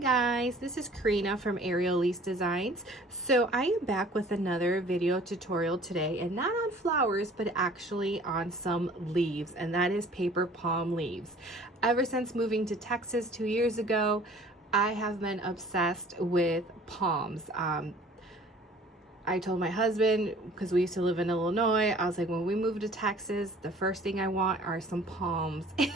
Guys, this is Karina from Aerial Lease Designs. So I am back with another video tutorial today, and not on flowers but actually on some leaves, and that is paper palm leaves. Ever since moving to Texas 2 years ago, I have been obsessed with palms. I told my husband, because we used to live in Illinois, I was like, when we move to Texas, the first thing I want are some palms in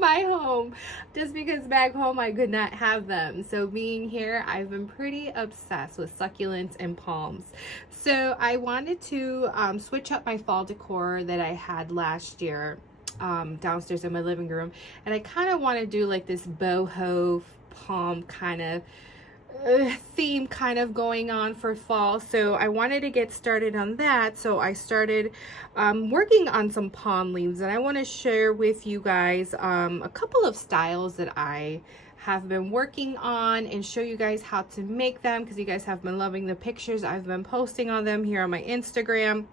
my home, just because back home I could not have them. So being here, I've been pretty obsessed with succulents and palms. So I wanted to switch up my fall decor that I had last year downstairs in my living room, and I kind of want to do like this boho palm kind of theme kind of going on for fall. So I wanted to get started on that, so I started working on some palm leaves, and I want to share with you guys a couple of styles that I have been working on and show you guys how to make them, because you guys have been loving the pictures I've been posting on them here on my Instagram.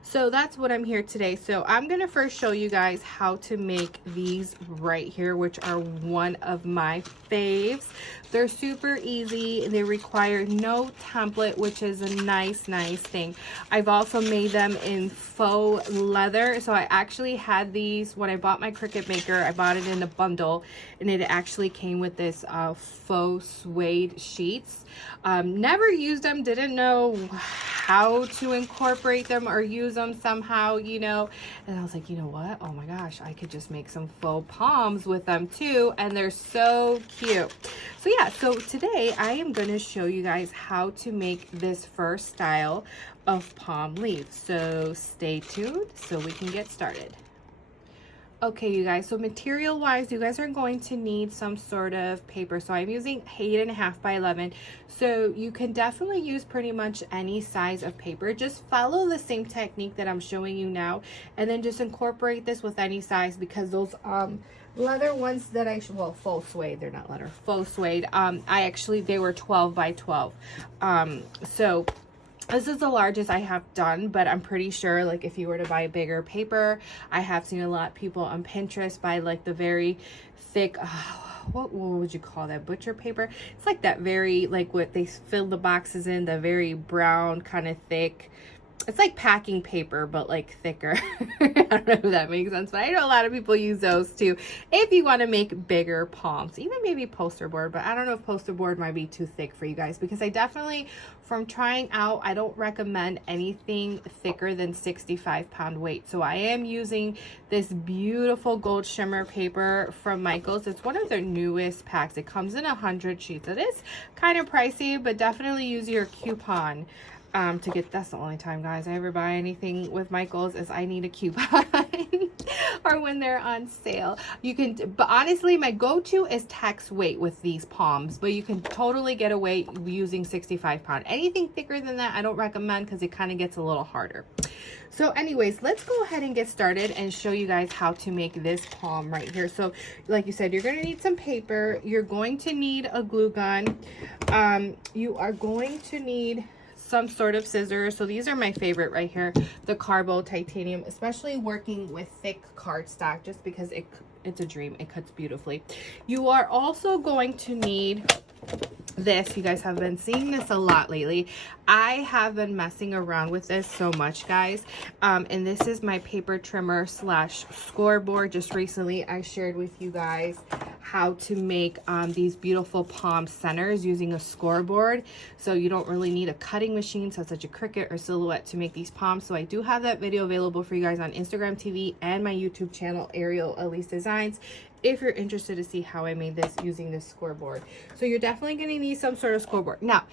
So that's what I'm here today. So I'm going to first show you guys how to make these right here, which are one of my faves. They're super easy. They require no template, which is a nice thing. I've also made them in faux leather. So I actually had these when I bought my Cricut maker. I bought it in a bundle, and it actually came with this faux suede sheets. Never used them, didn't know how to incorporate them or use them somehow, you know, and I was like, you know what, oh my gosh, I could just make some faux palms with them too, and they're so cute. So yeah, so today I am going to show you guys how to make this first style of palm leaves, so stay tuned so we can get started. Okay, you guys, so material wise, you guys are going to need some sort of paper. So I'm using 8.5 by 11. So you can definitely use pretty much any size of paper. Just follow the same technique that I'm showing you now, and then just incorporate this with any size, because those leather ones that well, faux suede, they're not leather, faux suede, they were 12 by 12. So this is the largest I have done, but I'm pretty sure, like, if you were to buy bigger paper, I have seen a lot of people on Pinterest buy like the very thick, what would you call that, butcher paper? It's like that very, like what they fill the boxes in, the very brown kind of thick. It's like packing paper, but like thicker. I don't know if that makes sense, but I know a lot of people use those too if you want to make bigger palms, even maybe poster board. But I don't know if poster board might be too thick for you guys, because I definitely, from trying out, I don't recommend anything thicker than 65-pound weight. So I am using this beautiful gold shimmer paper from Michaels. It's one of their newest packs. It comes in 100 sheets. It is kind of pricey, but definitely use your coupon to get. That's the only time, guys, I ever buy anything with Michaels is I need a coupon or when they're on sale. You can, but honestly, my go-to is text weight with these palms, but you can totally get away using 65-pound. Anything thicker than that I don't recommend, because it kind of gets a little harder. So anyways, let's go ahead and get started and show you guys how to make this palm right here. So like you said, you're going to need some paper, you're going to need a glue gun, you are going to need some sort of scissors. So these are my favorite right here, the Carbo Titanium, especially working with thick cardstock, just because it's a dream. It cuts beautifully. You are also going to need this. You guys have been seeing this a lot lately. I have been messing around with this so much, guys, and this is my paper trimmer slash scoreboard. Just recently I shared with you guys how to make these beautiful palm centers using a scoreboard. So you don't really need a cutting machine, so it's such a Cricut or Silhouette, to make these palms. So I do have that video available for you guys on Instagram TV and my YouTube channel, Aerial Lease Designs, if you're interested to see how I made this using this scoreboard. So you're definitely going to need some sort of scoreboard. Now,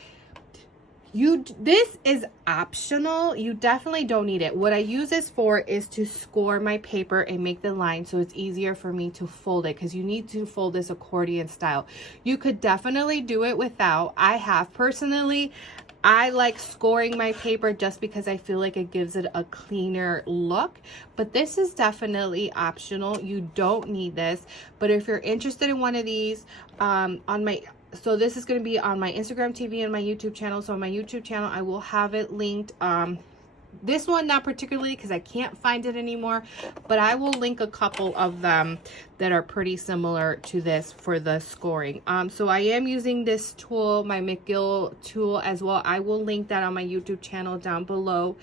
this is optional. You definitely don't need it. What I use this for is to score my paper and make the line so it's easier for me to fold it, because you need to fold this accordion style. You could definitely do it without. I like scoring my paper just because I feel like it gives it a cleaner look, but this is definitely optional. You don't need this, but if you're interested in one of these, so this is going to be on my Instagram TV and my YouTube channel. So on my YouTube channel, I will have it linked This one not particularly because I can't find it anymore, but I will link a couple of them that are pretty similar to this for the scoring. So I am using this tool, my McGill tool as well. I will link that on my YouTube channel down below.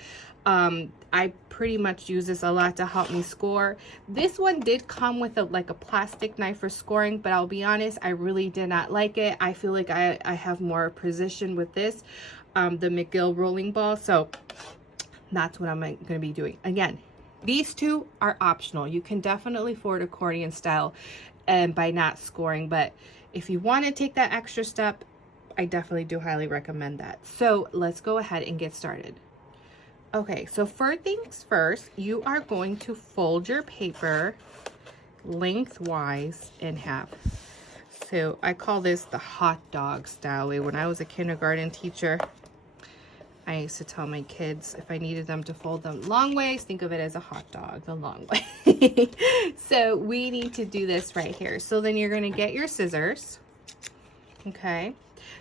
I pretty much use this a lot to help me score. This one did come with like a plastic knife for scoring, but I'll be honest, I really did not like it. I feel like I have more precision with this, the McGill rolling ball. So that's what I'm going to be doing. Again, these two are optional. You can definitely afford accordion style and by not scoring, but if you want to take that extra step, I definitely do highly recommend that. So let's go ahead and get started. Okay, so first things first, you are going to fold your paper lengthwise in half. So I call this the hot dog style way. When I was a kindergarten teacher, I used to tell my kids if I needed them to fold them long ways, think of it as a hot dog, the long way. So we need to do this right here. So then you're going to get your scissors. Okay,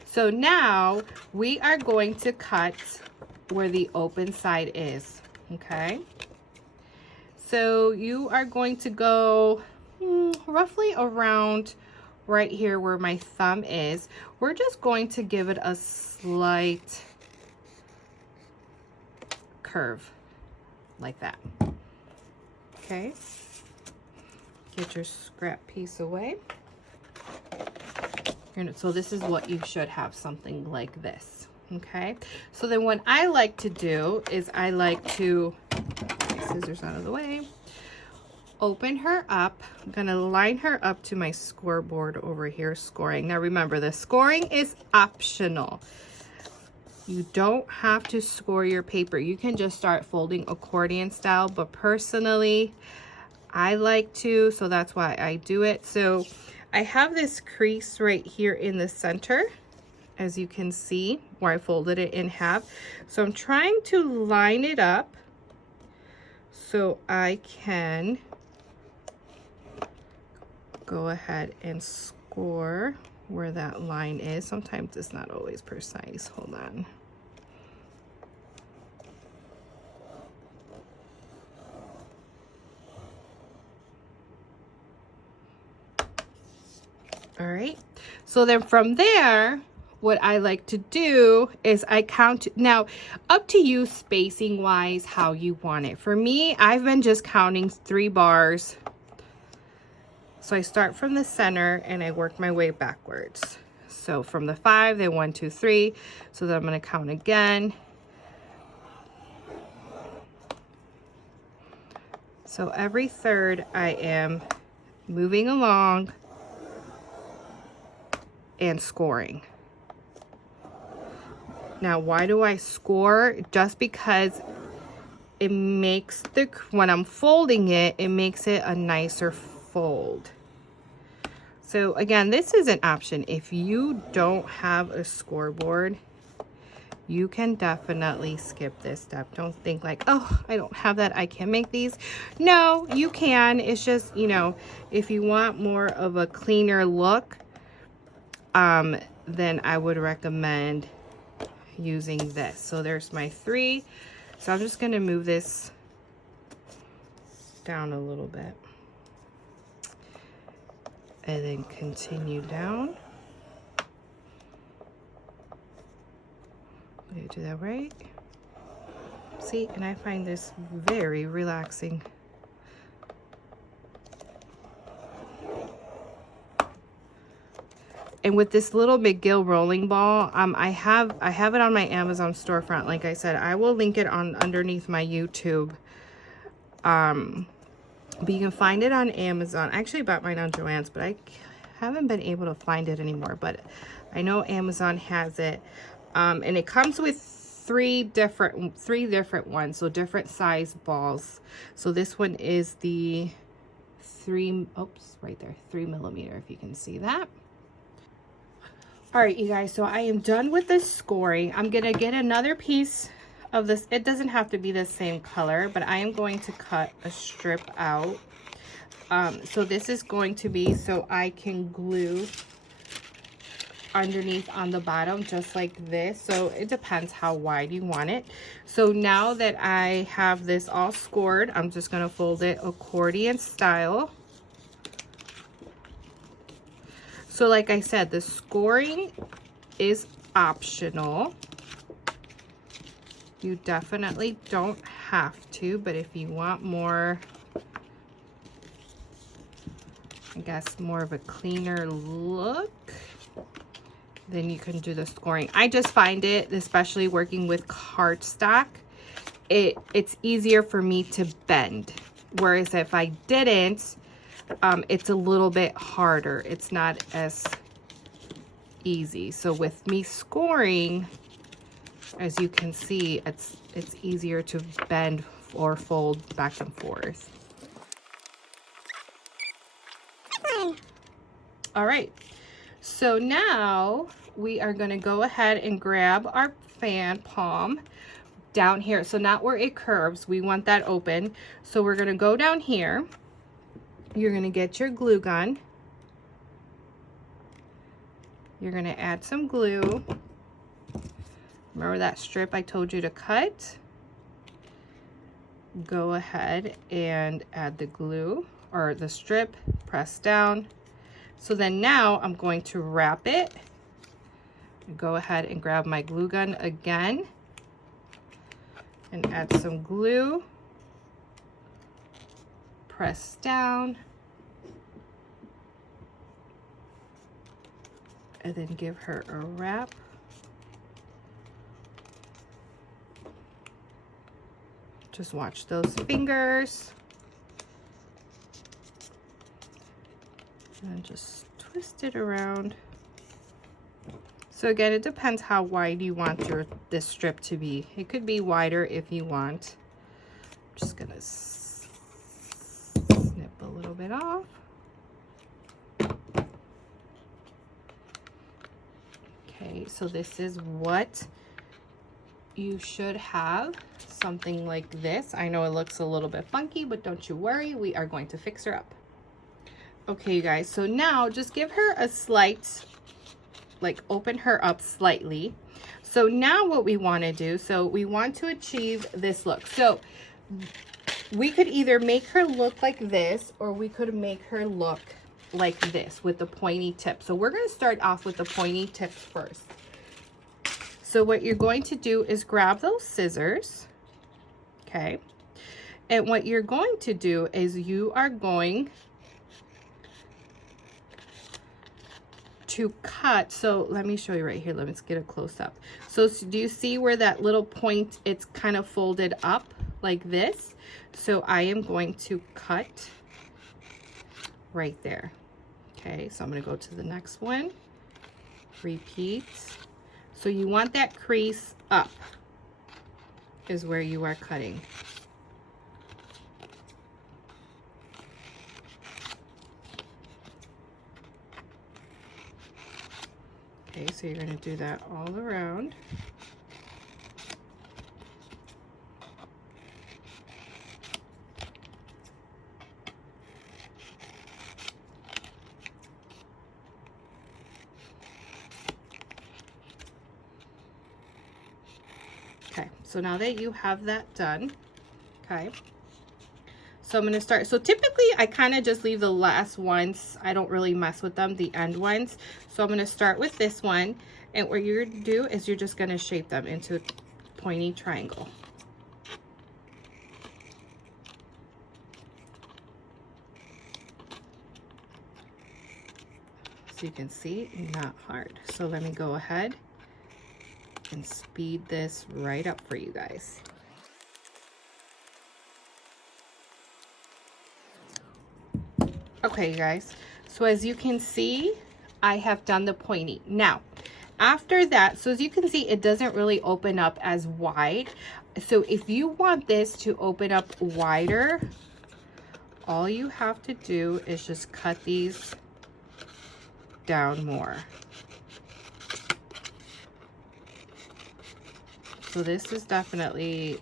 so now we are going to cut where the open side is. Okay, so you are going to go roughly around right here where my thumb is. We're just going to give it a slight curve like that. Okay, get your scrap piece away. So this is what you should have, something like this. Okay, so then what I like to do is I like to, scissors out of the way, open her up. I'm gonna line her up to my scoreboard over here scoring. Now remember, the scoring is optional. You don't have to score your paper. You can just start folding accordion style, but personally, I like to, so that's why I do it. So I have this crease right here in the center, as you can see, where I folded it in half. So I'm trying to line it up so I can go ahead and score where that line is. Sometimes it's not always precise. Hold on. All right, so then from there, what I like to do is I count. Now, up to you spacing wise how you want it. For me, I've been just counting 3 bars. So I start from the center and I work my way backwards. So from the 5, then 1, 2, 3. So then I'm going to count again. So every third I am moving along and scoring. Now, why do I score? Just because it makes when I'm folding it, it makes it a nicer fold. So again, this is an option. If you don't have a scoreboard, you can definitely skip this step. Don't think like, oh, I don't have that, I can't make these. No, you can. It's just, you know, if you want more of a cleaner look, then I would recommend using this. So there's my 3. So I'm just going to move this down a little bit and then continue down. Did I do that right? See, and I find this very relaxing. And with this little McGill rolling ball, I have it on my Amazon storefront. Like I said, I will link it on underneath my YouTube. But you can find it on Amazon. I actually bought mine on Joann's, but I haven't been able to find it anymore. But I know Amazon has it, and it comes with three different ones, so different size balls. So this one is the 3 millimeter, if you can see that. All right, you guys, so I am done with this scoring. I'm gonna get another piece of this. It doesn't have to be the same color, but I am going to cut a strip out. So this is going to be so I can glue underneath on the bottom, just like this. So it depends how wide you want it. So now that I have this all scored, I'm just going to fold it accordion style. So like I said, the scoring is optional. You definitely don't have to, but if you want more, I guess more of a cleaner look, then you can do the scoring. I just find it, especially working with cardstock, it's easier for me to bend. Whereas if I didn't, it's a little bit harder. It's not as easy. So with me scoring, as you can see, it's easier to bend or fold back and forth. All right, so now we are going to go ahead and grab our fan palm down here. So not where it curves, we want that open. So we're going to go down here. You're going to get your glue gun. You're going to add some glue. Remember that strip I told you to cut? Go ahead and add the glue or the strip, press down. So then now I'm going to wrap it. Go ahead and grab my glue gun again and add some glue. Press down. And then give her a wrap. Just watch those fingers. And just twist it around. So again, it depends how wide you want this strip to be. It could be wider if you want. I'm just gonna snip a little bit off. Okay, so this is what you should have, something like this. I know it looks a little bit funky, but don't you worry, we are going to fix her up. Okay, you guys, so now just give her a slight, like open her up slightly. So now what we want to do, so we want to achieve this look. So we could either make her look like this, or we could make her look like this with the pointy tip. So we're going to start off with the pointy tips first. So what you're going to do is grab those scissors, okay? And what you're going to do is you are going to cut. So let me show you right here. Let's get a close up. So do you see where that little point, it's kind of folded up like this? So I am going to cut right there. Okay, so I'm going to go to the next one. Repeat. So you want that crease up is where you are cutting. Okay, so you're going to do that all around. Okay, so now that you have that done, okay, so I'm going to start. So typically I kind of just leave the last ones. I don't really mess with them, the end ones. So I'm going to start with this one. And what you're going to do is you're just going to shape them into a pointy triangle. So you can see, not hard. So let me go ahead and speed this right up for you guys. Okay, you guys, so as you can see, I have done the pointy. Now, after that, so as you can see, it doesn't really open up as wide. So if you want this to open up wider, all you have to do is just cut these down more. So this is definitely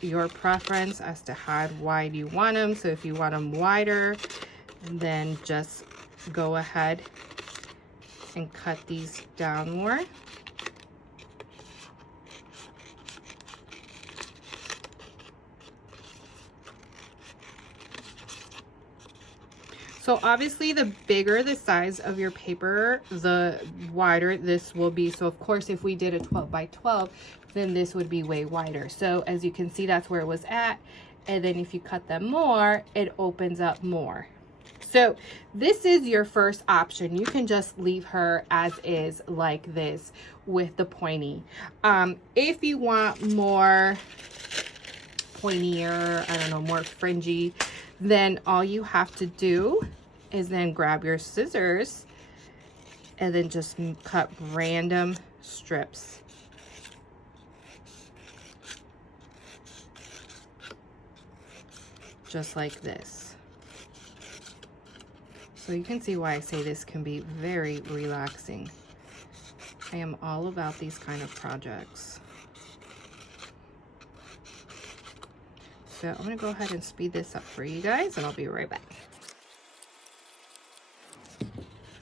your preference as to how wide you want them. So if you want them wider, then just go ahead and cut these down more. So obviously the bigger the size of your paper, the wider this will be. So of course, if we did a 12 by 12, then this would be way wider. So as you can see, that's where it was at. And then if you cut them more, it opens up more. So this is your first option. You can just leave her as is like this with the pointy. If you want more pointier, I don't know, more fringy, then all you have to do is then grab your scissors and then just cut random strips. Just like this. So you can see why I say this can be very relaxing. I am all about these kind of projects. So I'm gonna go ahead and speed this up for you guys and I'll be right back.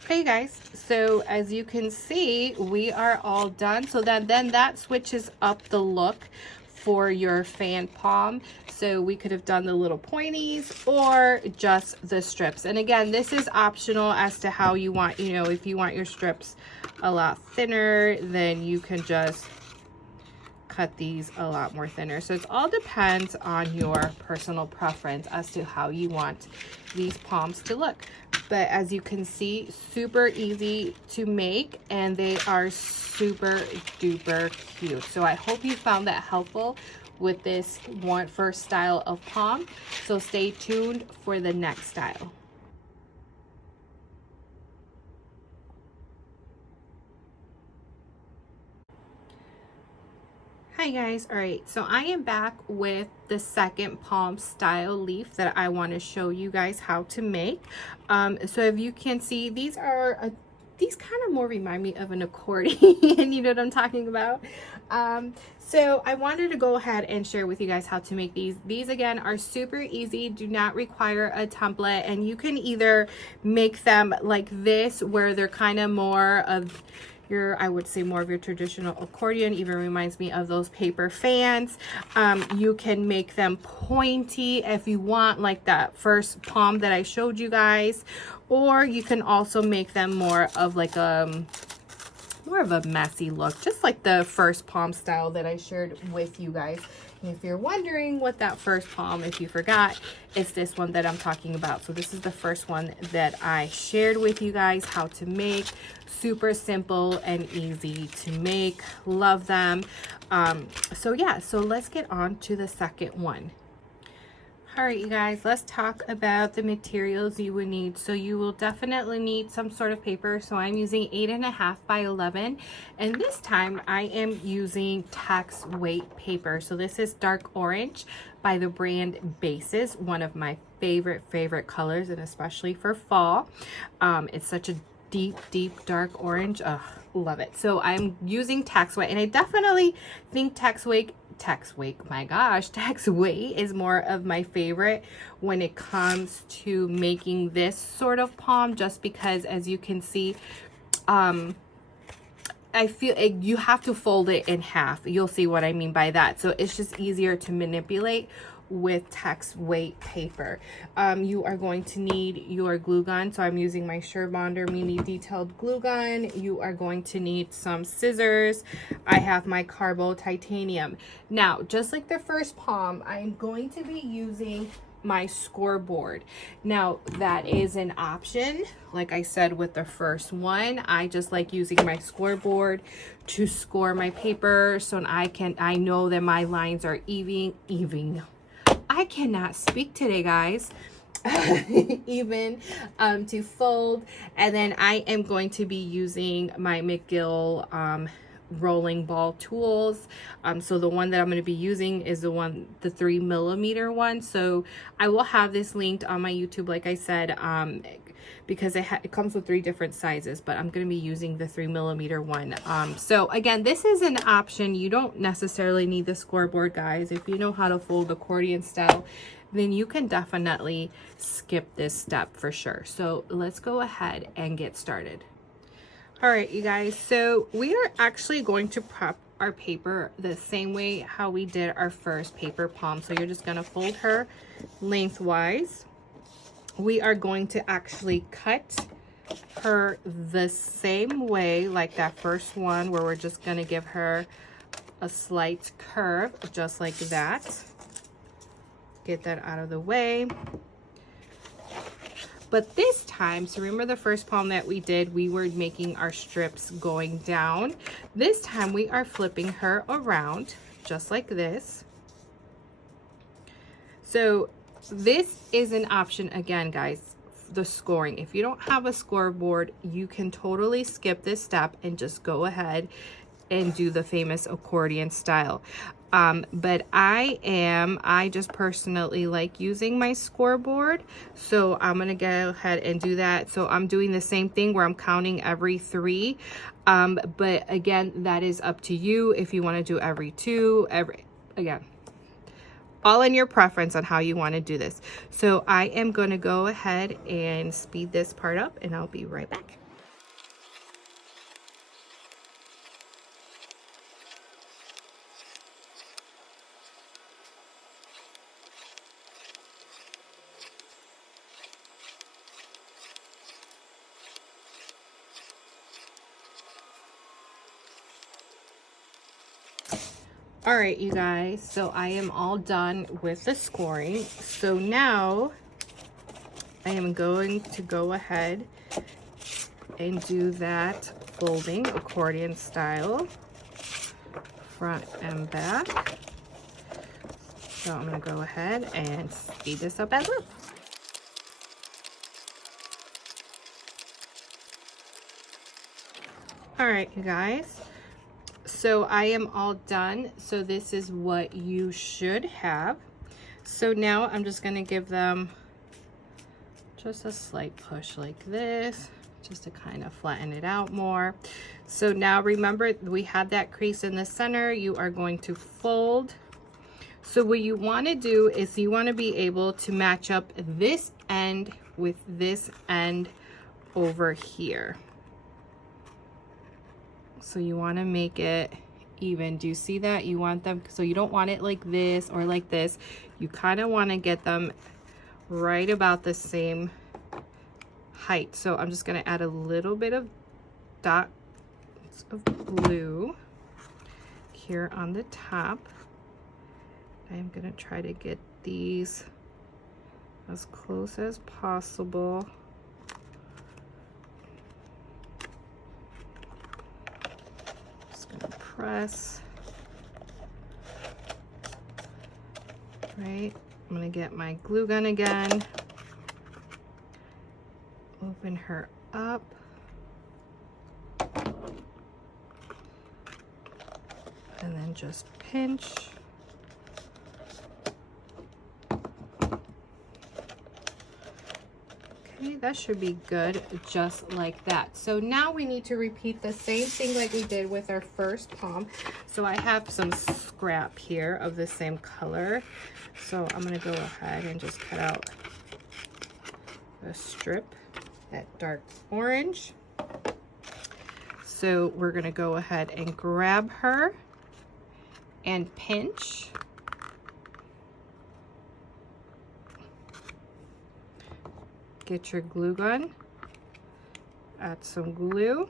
Okay guys, so as you can see, we are all done. So then that switches up the look for your fan palm. So we could have done the little pointies or just the strips. And again, this is optional as to how you want, you know, if you want your strips a lot thinner, then you can just cut these a lot more thinner. So it all depends on your personal preference as to how you want these palms to look. But as you can see, super easy to make and they are super duper cute. So I hope you found that helpful with this first style of palm. So stay tuned for the next style. Hi guys, all right, so I am back with the second palm style leaf that I want to show you guys how to make. So if you can see, these are these kind of more remind me of an accordion. You know what I'm talking about? So I wanted to go ahead and share with you guys how to make these. These again are super easy, do not require a template, and you can either make them like this where they're kind of more of I would say more of your traditional accordion, even reminds me of those paper fans. You can make them pointy if you want, like that first palm that I showed you guys, or you can also make them more of like more of a messy look, just like the first palm style that I shared with you guys. And if you're wondering what that first palm, if you forgot, it's this one that I'm talking about. So this is the first one that I shared with you guys how to make. Super simple and easy to make. Love them. So yeah, so let's get on to the second one. All right, you guys, let's talk about the materials you would need. So you will definitely need some sort of paper. So I'm using 8.5 by 11. And this time I am using text weight paper. So this is dark orange by the brand Bases, one of my favorite colors, and especially for fall. It's such a deep dark orange. Love it. So I'm using text weight, and I definitely think text weight, my gosh, text weight is more of my favorite when it comes to making this sort of palm, just because as you can see, I feel you have to fold it in half. You'll see what I mean by that. So it's just easier to manipulate with text weight paper. You are going to need your glue gun. So I'm using my Surebonder Mini Detailed Glue Gun. You are going to need some scissors. I have my Carbo Titanium. Now, just like the first palm, I'm going to be using my scoreboard. Now, that is an option. Like I said with the first one, I just like using my scoreboard to score my paper so I know that my lines are even. I cannot speak today, guys. Even to fold. And then I am going to be using my McGill rolling ball tools. So the one that I'm going to be using is the 3mm one. So I will have this linked on my YouTube, like I said, because it comes with 3 different sizes, but I'm going to be using the 3mm one. So again, this is an option. You don't necessarily need the scoreboard, guys. If you know how to fold accordion style, then you can definitely skip this step for sure. So let's go ahead and get started. All right, you guys, so we are actually going to prep our paper the same way how we did our first paper palm. So you're just gonna fold her lengthwise. We are going to actually cut her the same way like that first one, where we're just gonna give her a slight curve, just like that. Get that out of the way. But this time, so remember the first palm that we did, we were making our strips going down. This time we are flipping her around, just like this. So this is an option again, guys, the scoring. If you don't have a scoreboard, you can totally skip this step and just go ahead and do the famous accordion style. But I just personally like using my scoreboard. So I'm gonna go ahead and do that. So I'm doing the same thing where I'm counting every 3. But again, that is up to you if you wanna do every 2, again, all in your preference on how you wanna do this. So I am gonna go ahead and speed this part up and I'll be right back. All right, you guys, so I am all done with the scoring. So now I am going to go ahead and do that folding accordion style, front and back. So I'm gonna go ahead and speed this up as well. All right, you guys. So I am all done. So this is what you should have. So now I'm just going to give them just a slight push like this, just to kind of flatten it out more. So now remember, we had that crease in the center. You are going to fold. So what you want to do is you want to be able to match up this end with this end over here. So you want to make it even. Do you see that? You want them, so you don't want it like this or like this. You kind of want to get them right about the same height. So I'm just going to add a little bit of dots of blue here on the top. I'm going to try to get these as close as possible. Press. Right, I'm gonna get my glue gun again, open her up, and then just pinch. Okay, that should be good, just like that. So now we need to repeat the same thing like we did with our first palm. So I have some scrap here of the same color. So I'm gonna go ahead and just cut out a strip, that dark orange. So we're gonna go ahead and grab her and pinch. Get your glue gun, add some glue,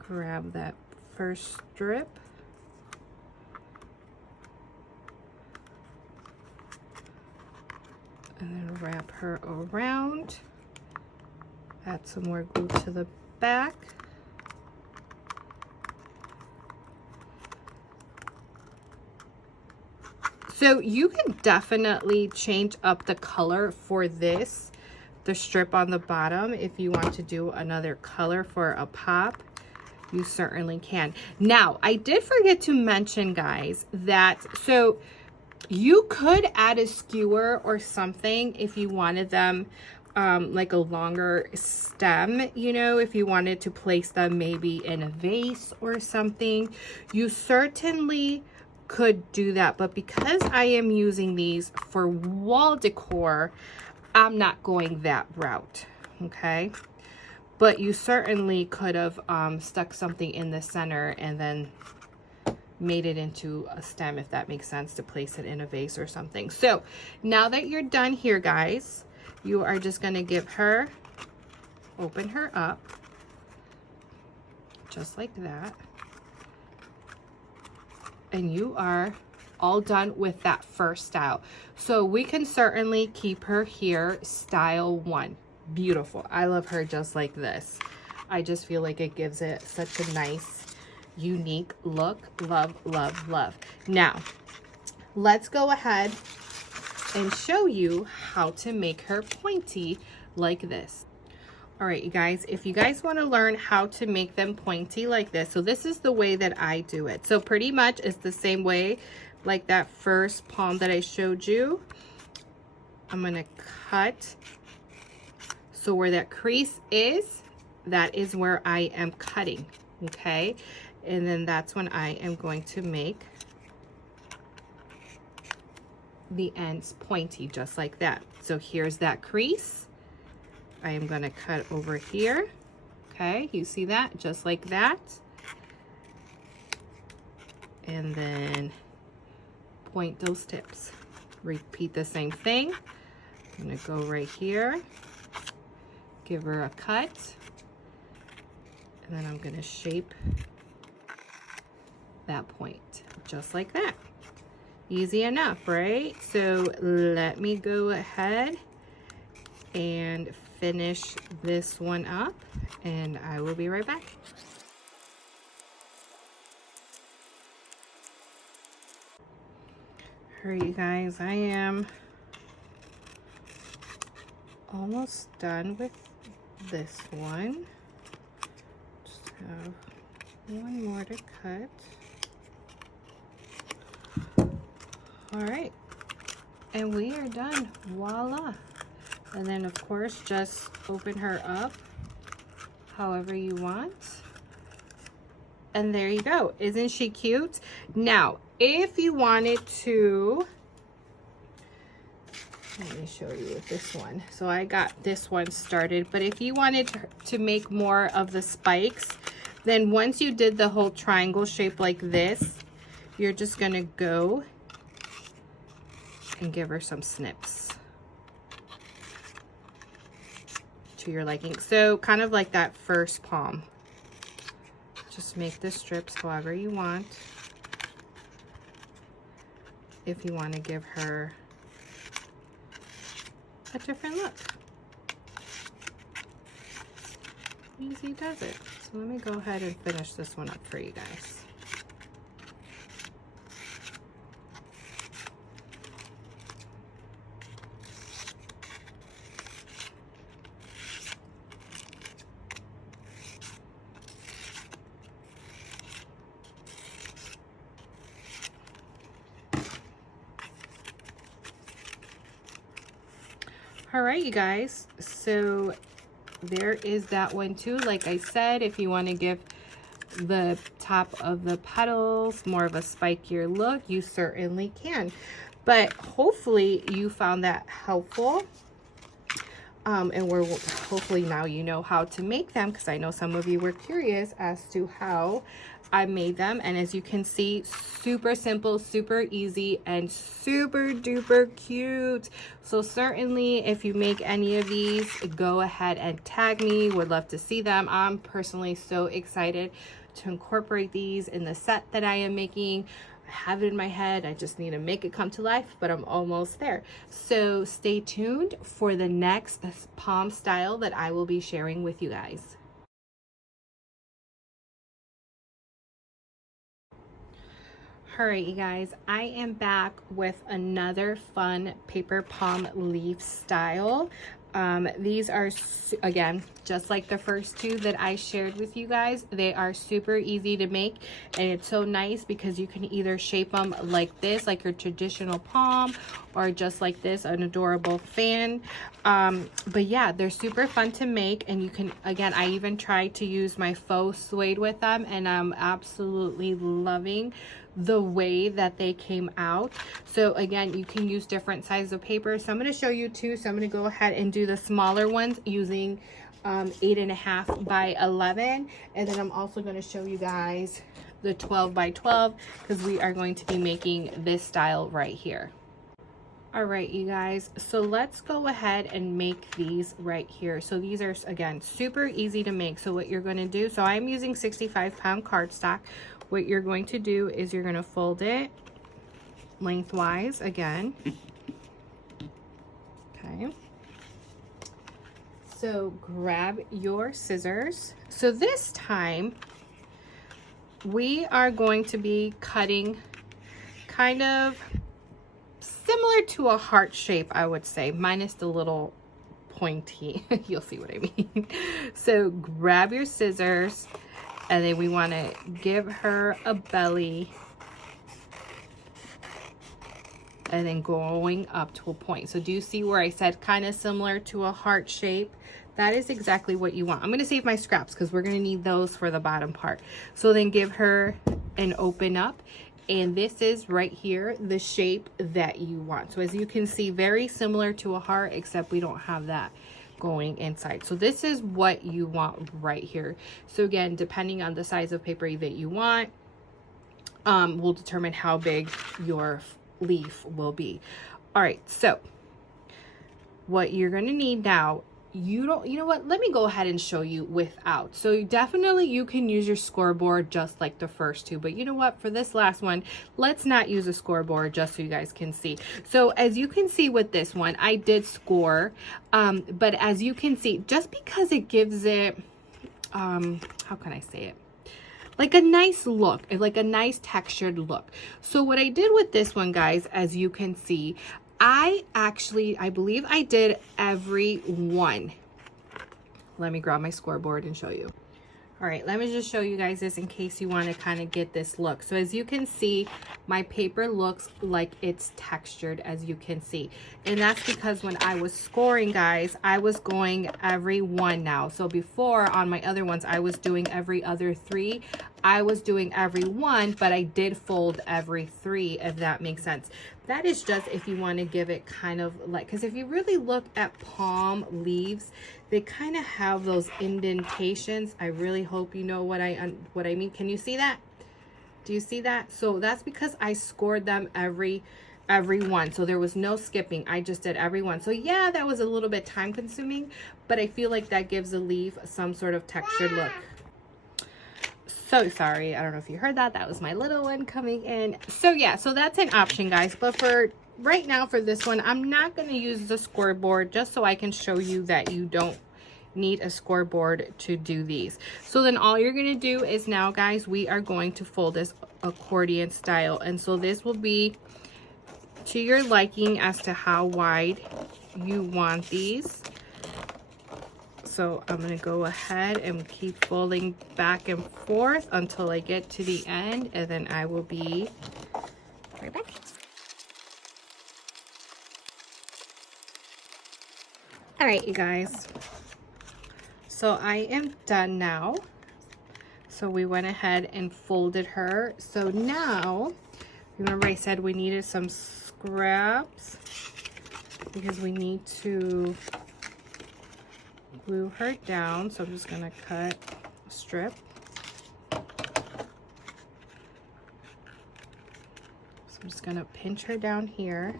grab that first strip, and then wrap her around, add some more glue to the back. So you can definitely change up the color for this, the strip on the bottom. If you want to do another color for a pop, you certainly can. Now, I did forget to mention, guys, that so you could add a skewer or something if you wanted them like a longer stem, you know, if you wanted to place them maybe in a vase or something. You certainly could do that, but because I am using these for wall decor, I'm not going that route. okay? But you certainly could have stuck something in the center and then made it into a stem, if that makes sense, to place it in a vase or something. So now that you're done here, guys, you are just going to give her, open her up just like that, and you are all done with that first style. So we can certainly keep her here, style 1. Beautiful. I love her just like this. I just feel like it gives it such a nice, unique look. Love, love, love. Now, let's go ahead and show you how to make her pointy like this. All right, you guys, if you guys want to learn how to make them pointy like this, so this is the way that I do it. So pretty much it's the same way like that first palm that I showed you. I'm going to cut. So where that crease is, that is where I am cutting, okay? And then that's when I am going to make the ends pointy, just like that. So here's that crease. I am going to cut over here, okay? You see that? Just like that. And then point those tips. Repeat the same thing. I'm going to go right here. Give her a cut, and then I'm going to shape that point just like that. Easy enough, right? So let me go ahead and finish this one up, and I will be right back. All right, you guys, I am almost done with this one. Just have one more to cut. All right, and we are done. Voila. And then of course just open her up however you want, and there you go. Isn't she cute? Now if you wanted to, let me show you with this one. So I got this one started, but if you wanted to make more of the spikes, then once you did the whole triangle shape like this, you're just gonna go and give her some snips to your liking. So kind of like that first palm. Just make the strips however you want. If you want to give her a different look. Easy does it. So let me go ahead and finish this one up for you guys. All right, you guys, so there is that one too. Like I said, if you want to give the top of the petals more of a spikier look, you certainly can. But hopefully you found that helpful. And hopefully now you know how to make them, because I know some of you were curious as to how I made them. And as you can see, super simple, super easy, and super duper cute. So certainly if you make any of these, go ahead and tag me. Would love to see them. I'm personally so excited to incorporate these in the set that I am making. I have it in my head. I just need to make it come to life, but I'm almost there. So stay tuned for the next palm style that I will be sharing with you guys. All right, you guys, I am back with another fun paper palm leaf style. These are, again, just like the first two that I shared with you guys. They are super easy to make, and it's so nice because you can either shape them like this, like your traditional palm, or just like this, an adorable fan. But yeah, they're super fun to make, and you can, again, I even tried to use my faux suede with them, and I'm absolutely loving the way that they came out. So again, you can use different sizes of paper. So I'm going to show you two. So I'm going to go ahead and do the smaller ones using 8.5 by 11, and then I'm also going to show you guys the 12 by 12 because we are going to be making this style right here. All right, you guys, so let's go ahead and make these right here. So these are, again, super easy to make. So what you're going to do, so I'm using 65-pound cardstock. What you're going to do is you're going to fold it lengthwise again. Okay. So grab your scissors. So this time we are going to be cutting kind of similar to a heart shape, I would say, minus the little pointy. You'll see what I mean. So grab your scissors, and then we want to give her a belly, and then going up to a point. So do you see where I said kind of similar to a heart shape? That is exactly what you want. I'm going to save my scraps because we're going to need those for the bottom part. So then give her an open up, and this is right here the shape that you want. So as you can see, very similar to a heart, except we don't have that going inside. So this is what you want right here. So again, depending on the size of paper that you want, will determine how big your leaf will be. All right, so what you're going to need now, you know what, let me go ahead and show you without. So definitely you can use your scoreboard just like the first two, but you know what, for this last one, let's not use a scoreboard, just so you guys can see. So as you can see with this one, I did score, but as you can see, just because it gives it how can I say it, like a nice look, like a nice textured look. So what I did with this one, guys, as you can see, I believe I did every one. Let me grab my scoreboard and show you. All right, let me just show you guys this in case you want to kind of get this look. So as you can see, my paper looks like it's textured, as you can see. And that's because when I was scoring, guys, I was going every one now. So before on my other ones, I was doing every other three. I was doing every one, but I did fold every three, if that makes sense. That is just if you want to give it kind of like, because if you really look at palm leaves, they kind of have those indentations. I really hope you know what I mean. Can you see that? Do you see that? So that's because I scored them every one. So there was no skipping. I just did every one. So yeah, that was a little bit time consuming, but I feel like that gives the leaf some sort of textured look. So sorry, I don't know if you heard that. That was my little one coming in. So yeah, so that's an option, guys. But for right now, for this one, I'm not going to use the scoreboard, just so I can show you that you don't need a scoreboard to do these. So then all you're going to do is now, guys, we are going to fold this accordion style. And so this will be to your liking as to how wide you want these. So I'm going to go ahead and keep folding back and forth until I get to the end, and then I will be right back. All right, you guys. So I am done now. So we went ahead and folded her. So now, remember I said we needed some scraps because we need to glue her down. So I'm just going to cut a strip. So I'm just going to pinch her down here.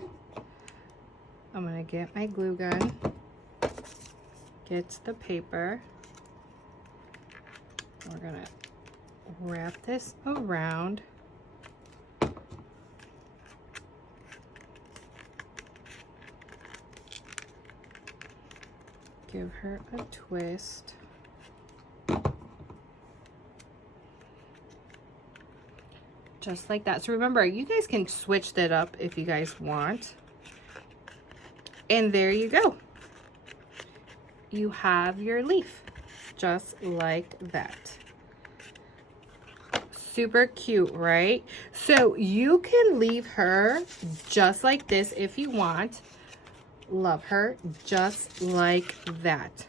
I'm going to get my glue gun, get the paper. We're going to wrap this around. Give her a twist. Just like that. So remember, you guys can switch that up if you guys want. And there you go. You have your leaf, just like that. Super cute, right? So you can leave her just like this if you want. Love her just like that.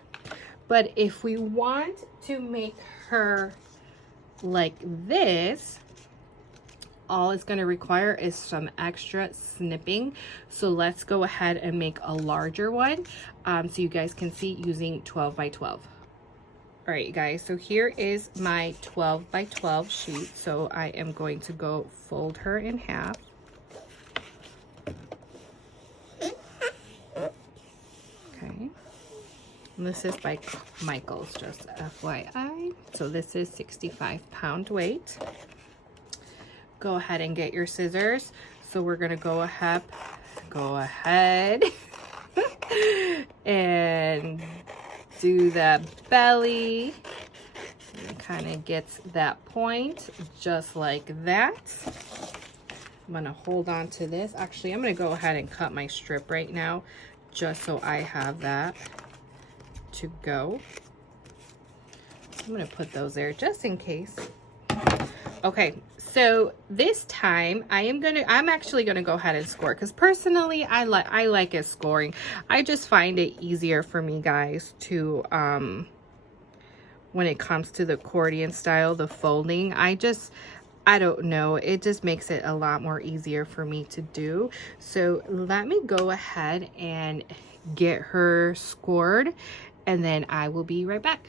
But if we want to make her like this, all it's going to require is some extra snipping. So let's go ahead and make a larger one so you guys can see using 12 by 12. All right, you guys, so here is my 12 by 12 sheet. So I am going to go fold her in half. Okay. And this is by Michael's, just FYI. So this is 65-pound weight. Go ahead and get your scissors. So we're gonna go ahead and do the belly. It kind of gets that point just like that. I'm gonna hold on to this. Actually, I'm gonna go ahead and cut my strip right now just so I have that to go. I'm gonna put those there just in case. Okay, so this time I'm actually gonna go ahead and score, because personally I like it scoring. I just find it easier for me, guys, to when it comes to the accordion style, the folding, I don't know, it just makes it a lot more easier for me to do. So let me go ahead and get her scored, and then I will be right back.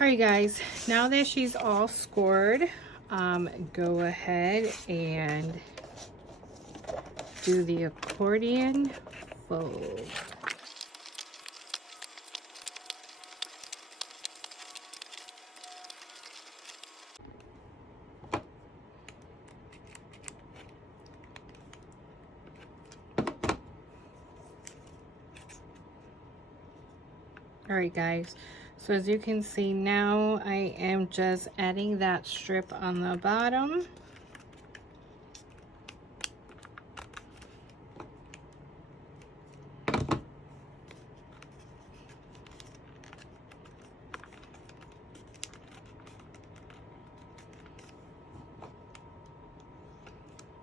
All right, guys, now that she's all scored, go ahead and do the accordion fold. All right, guys, so as you can see now, I am just adding that strip on the bottom.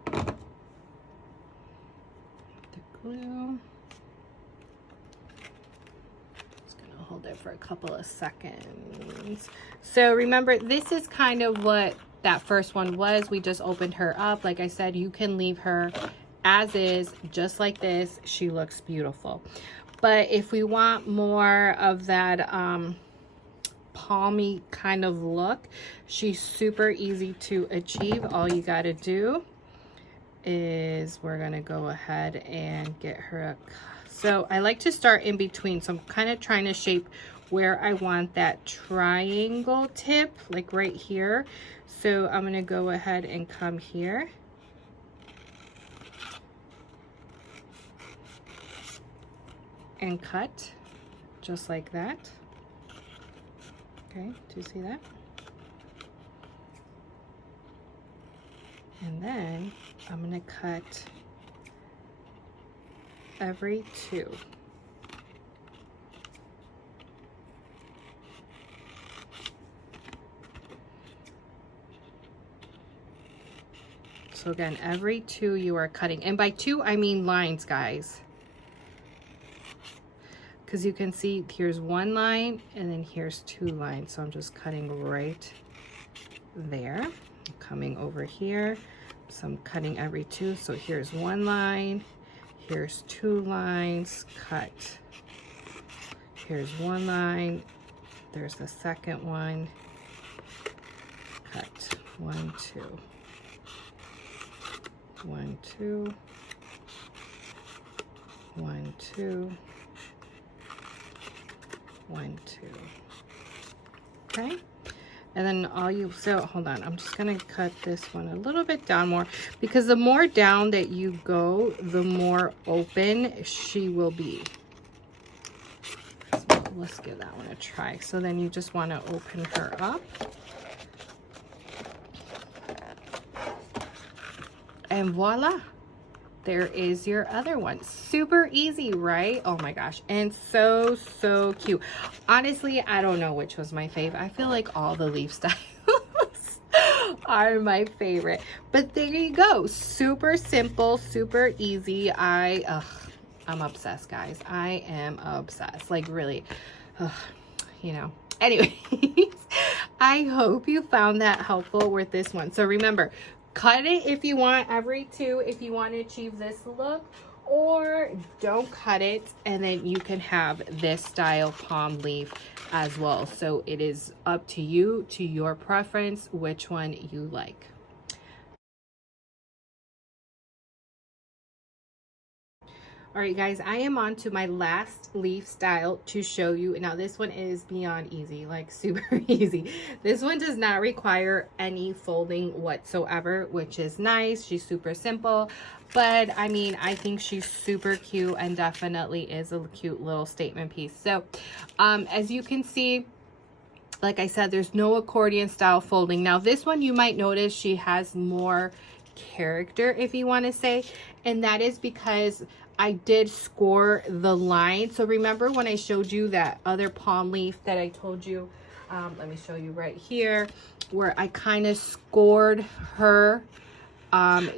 The glue. Hold it for a couple of seconds. So remember, this is kind of what that first one was. We just opened her up. Like I said, you can leave her as is, just like this. She looks beautiful. But if we want more of that palmy kind of look, she's super easy to achieve. All you got to do is we're gonna go ahead and get her a, so I like to start in between. So I'm kind of trying to shape where I want that triangle tip, like right here. So I'm gonna go ahead and come here. And cut, just like that. Okay, do you see that? And then I'm gonna cut every two. So again, every two you are cutting, and by two I mean lines, guys, because you can see here's one line and then here's two lines. So I'm just cutting right there, coming over here, so I'm cutting every two. So here's one line, here's two lines, cut. Here's one line, there's the second one, cut. 1, 2, 1, 2, 1, 2, 1, 2. Okay, and then all you, so hold on, I'm just gonna cut this one a little bit down more, because the more down that you go, the more open she will be. So let's give that one a try. So then you just want to open her up, and voila, there is your other one. Super easy, right? Oh my gosh, and so cute. Honestly, I don't know which was my favorite. I feel like all the leaf styles are my favorite, but there you go. Super simple, super easy. I'm obsessed, guys. I am obsessed, like really. You know, Anyways, I hope you found that helpful with this one. So remember, cut it if you want, every two, if you want to achieve this look, or don't cut it, and then you can have this style palm leaf as well. So it is up to you, to your preference, which one you like. All right, guys, I am on to my last leaf style to show you. Now, this one is beyond easy, like super easy. This one does not require any folding whatsoever, which is nice. She's super simple, but I mean, I think she's super cute and definitely is a cute little statement piece. So, as you can see, like I said, there's no accordion style folding. Now, this one you might notice she has more character, if you want to say, and that is because I did score the line. So remember when I showed you that other palm leaf that I told you, let me show you right here, where I kind of scored her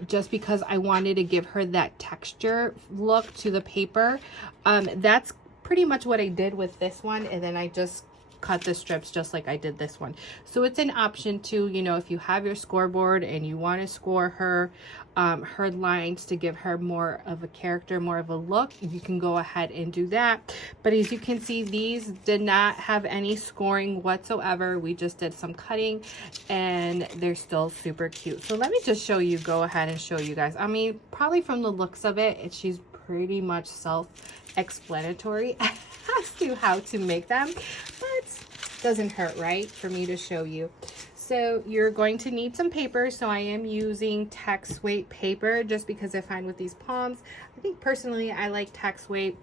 just because I wanted to give her that texture look to the paper. That's pretty much what I did with this one, and then I just cut the strips just like I did this one. So it's an option too, you know, if you have your scoreboard and you want to score her her lines to give her more of a character, more of a look, you can go ahead and do that. But as you can see, these did not have any scoring whatsoever. We just did some cutting and they're still super cute. So let me just show you, go ahead and show you guys. I mean, probably from the looks of it, she's pretty much self-explanatory as to how to make them, but doesn't hurt, right, for me to show you. So you're going to need some paper. So I am using text weight paper just because I find with these palms, I think personally I like text weight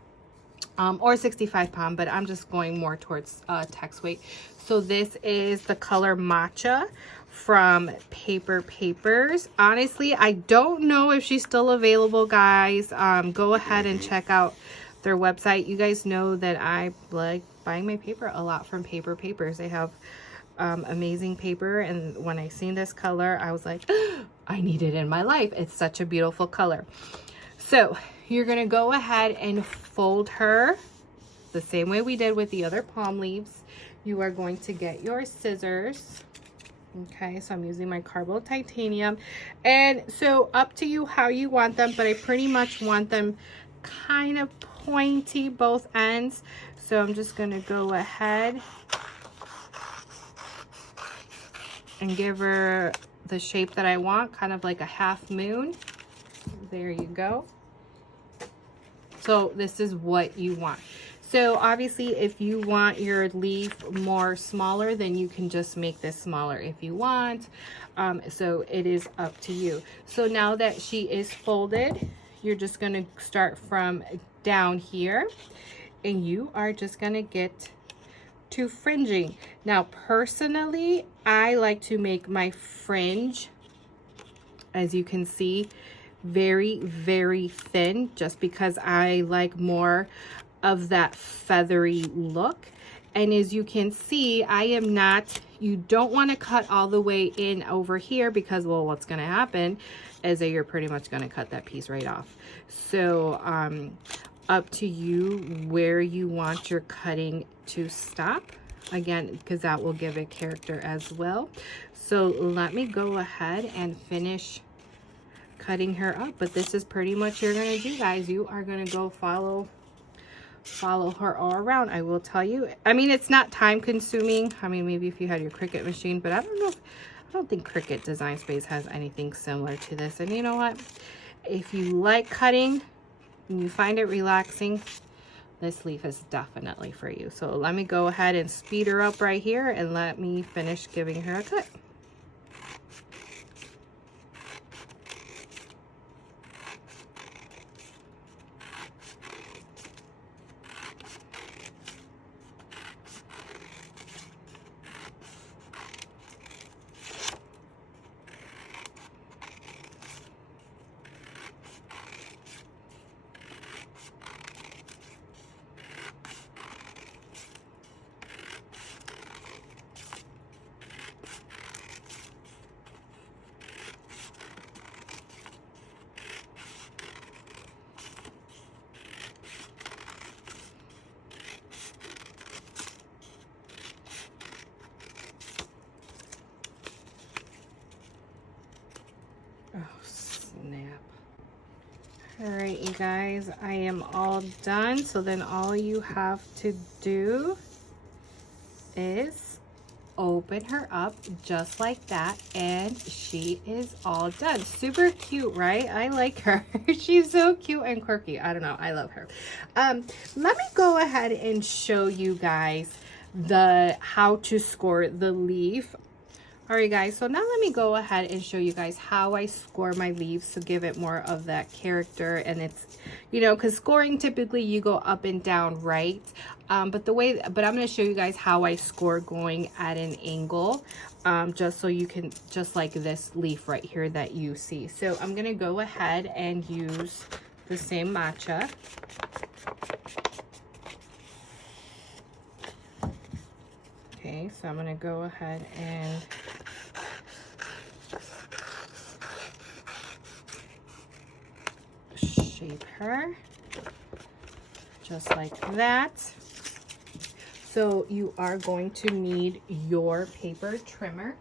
or 65 pound, but I'm just going more towards text weight. So this is the color Matcha from Paper Papers. Honestly, I don't know if she's still available, guys. Go ahead and check out their website. You guys know that I like buying my paper a lot from Paper Papers. They have amazing paper, and when I seen this color, I was like, oh, I need it in my life. It's such a beautiful color. So you're gonna go ahead and fold her the same way we did with the other palm leaves. You are going to get your scissors. Okay, so I'm using my Carbon Titanium, and so up to you how you want them, but I pretty much want them kind of pointy both ends. So I'm just gonna go ahead and give her the shape that I want, kind of like a half moon. There you go. So this is what you want. So obviously if you want your leaf more smaller, then you can just make this smaller if you want. So it is up to you. So now that she is folded, you're just gonna start from down here, and you are just gonna get to fringing. Now personally, I like to make my fringe, as you can see, very, very thin, just because I like more of that feathery look. And as you can see, I am not, you don't want to cut all the way in over here, because, well, what's going to happen is that you're pretty much going to cut that piece right off. So up to you where you want your cutting to stop, again, because that will give it character as well. So let me go ahead and finish cutting her up. But this is pretty much you're going to do, guys. You are going to go follow her all around. I will tell you, I mean, it's not time consuming. I mean, maybe if you had your Cricut machine, but I don't know, I don't think Cricut Design Space has anything similar to this. And you know what, if you like cutting and you find it relaxing, this leaf is definitely for you. So let me go ahead and speed her up right here, and let me finish giving her a cut. All right, you guys, I am all done. So then all you have to do is open her up just like that, and she is all done. Super cute, right? I like her. She's so cute and quirky. I don't know, I love her. Let me go ahead and show you guys how to score the leaf. All right, guys, so now let me go ahead and show you guys how I score my leaves to give it more of that character. And it's, you know, because scoring, typically you go up and down, right? But I'm going to show you guys how I score going at an angle, just so you can, just like this leaf right here that you see. So I'm going to go ahead and use the same matcha. Okay, so I'm going to go ahead and shape her just like that. So you are going to need your paper trimmer.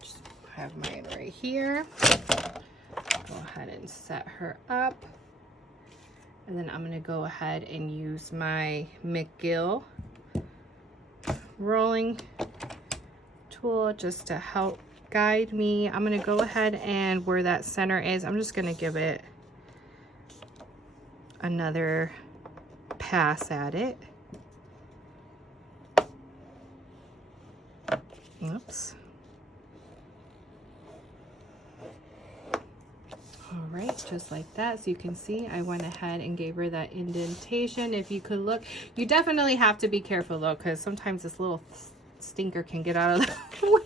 Just have mine right here. Go ahead and set her up. And then I'm going to go ahead and use my McGill rolling tool just to help guide me. I'm going to go ahead and where that center is, I'm just going to give it another pass at it. Oops. All right, just like that. So you can see I went ahead and gave her that indentation. If you could look, you definitely have to be careful though, because sometimes this little stinker can get out of the way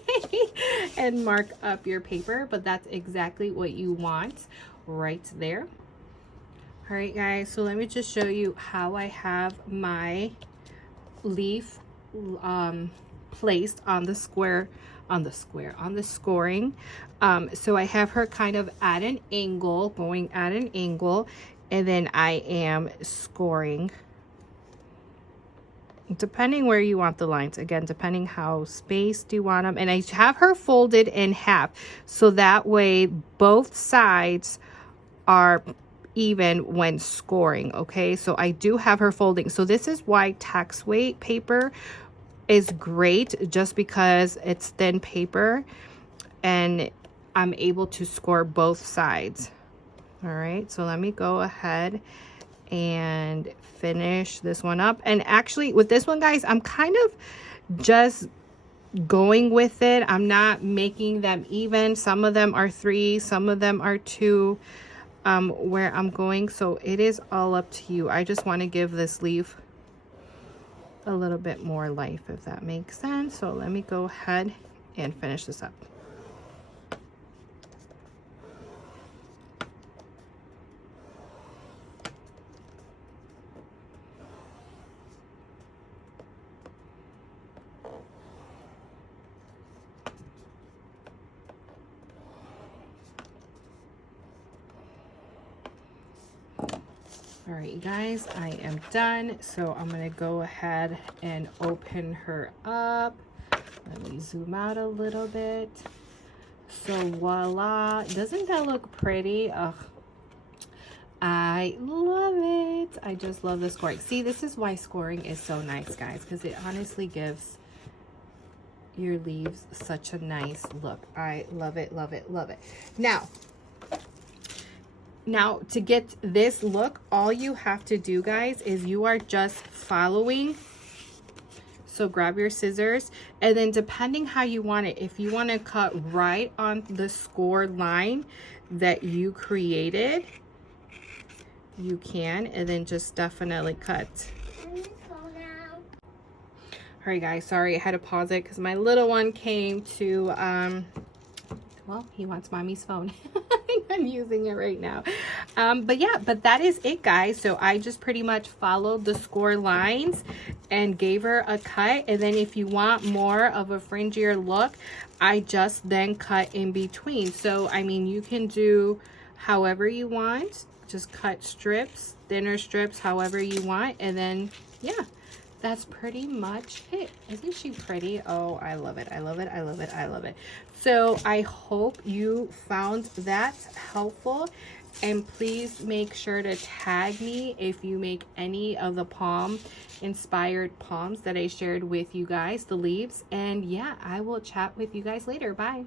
and mark up your paper, but that's exactly what you want right there. All right, guys, so let me just show you how I have my leaf placed on the scoring. So I have her kind of at an angle, going at an angle, and then I am scoring depending where you want the lines. Again, depending how spaced you want them. And I have her folded in half, so that way both sides are even when scoring. Okay, so I do have her folding. So this is why text weight paper is great, just because it's thin paper and I'm able to score both sides. All right, so let me go ahead and finish this one up. And actually with this one, guys, I'm kind of just going with it. I'm not making them even. Some of them are 3, some of them are 2, where I'm going. So it is all up to you. I just want to give this leaf a little bit more life, if that makes sense. So let me go ahead and finish this up. All right, you guys, I am done. So I'm going to go ahead and open her up. Let me zoom out a little bit. So voila, doesn't that look pretty? Ugh, I love it. I just love the scoring. See, this is why scoring is so nice, guys, because it honestly gives your leaves such a nice look. I love it, love it, love it. Now, to get this look, all you have to do, guys, is you are just following. So grab your scissors, and then depending how you want it, if you want to cut right on the score line that you created, you can, and then just definitely cut. All right, guys, sorry, I had to pause it because my little one came to, well, he wants mommy's phone. I'm using it right now. But that is it, guys. So I just pretty much followed the score lines and gave her a cut. And then if you want more of a fringier look, I just then cut in between. So, I mean, you can do however you want. Just cut strips, thinner strips, however you want. And then, yeah, that's pretty much it. Isn't she pretty? Oh, I love it. I love it. I love it. I love it. So I hope you found that helpful. And please make sure to tag me if you make any of the palm inspired palms that I shared with you guys, the leaves. And yeah, I will chat with you guys later. Bye.